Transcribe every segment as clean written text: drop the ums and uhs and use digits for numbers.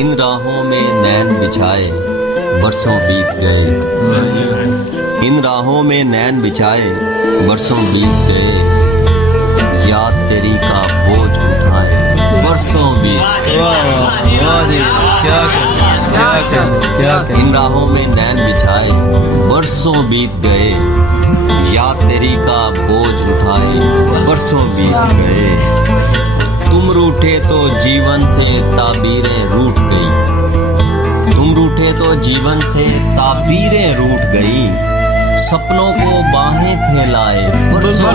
इन राहों में नैन बिछाए बरसों बीत गए। इन राहों में नैन बिछाए बरसों बीत गए। याद तेरी का बोझ उठाए बरसों बीत गए। इन राहों में नैन बिछाए बरसों बीत गए। याद तेरी का बोझ उठाए बरसों बीत गए। तुम रूठे तो जीवन से ताबीरें रूठ गई। तुम रूठे तो जीवन से ताबीरें रूठ गई। सपनों को बाहें फैलाए बरसों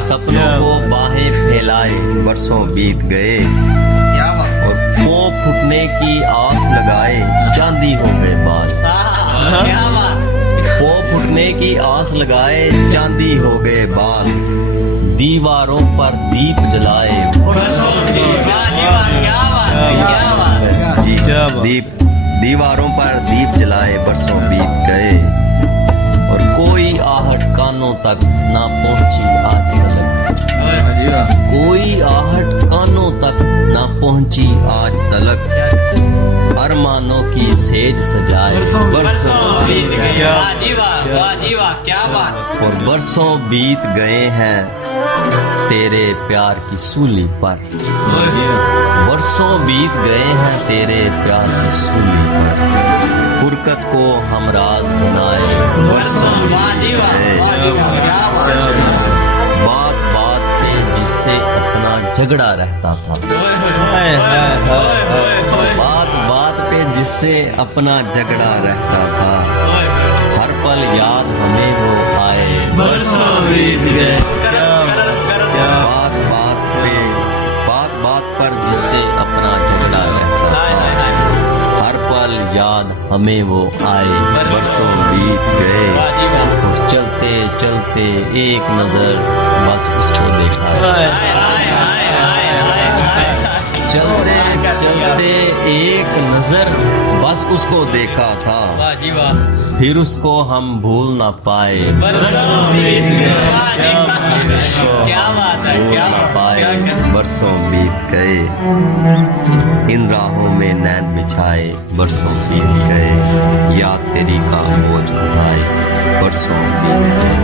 सपनों को बाहें फैलाए बरसों बीत गए। और पो फूटने की आस लगाए चांदी हो गए बाल। पो फूटने की आस लगाए चांदी हो गए बाल। दीवारों पर दीप जलाए दीवारों पर दीप जलाए बरसों बीत गए। और कोई आहट कानों तक ना पहुंची आज तलक। कोई आहट कानों तक ना पहुंची आज तलक। अरमानों की सेज सजाए बरसों बीत गए। और बरसों बीत गए हैं तेरे प्यार की सूली पर। बरसों बीत गए हैं तेरे प्यार की सूली पर। फुरकत को हम राज बनाए बरसों बीत गए। बात बात पे जिससे अपना झगड़ा रहता था। बात बात पे जिससे अपना झगड़ा रहता था। हर पल याद हमें वो आए बरसों बीत गए। बात बात पर जिससे अपना झगड़ा रहता था। हर पल याद हमें वो आए बरसों बीत गए। और चलते चलते एक नजर बस उसको देखा। चलते चलते एक नजर बस उसको देखा था। फिर उसको हम भूल ना पाए बरसों बीत गए। बरसों बीत गए। इन राहों में नैन बिछाए बरसों बीत गए। याद तेरी का बोझ उठाए बरसों बीत गए।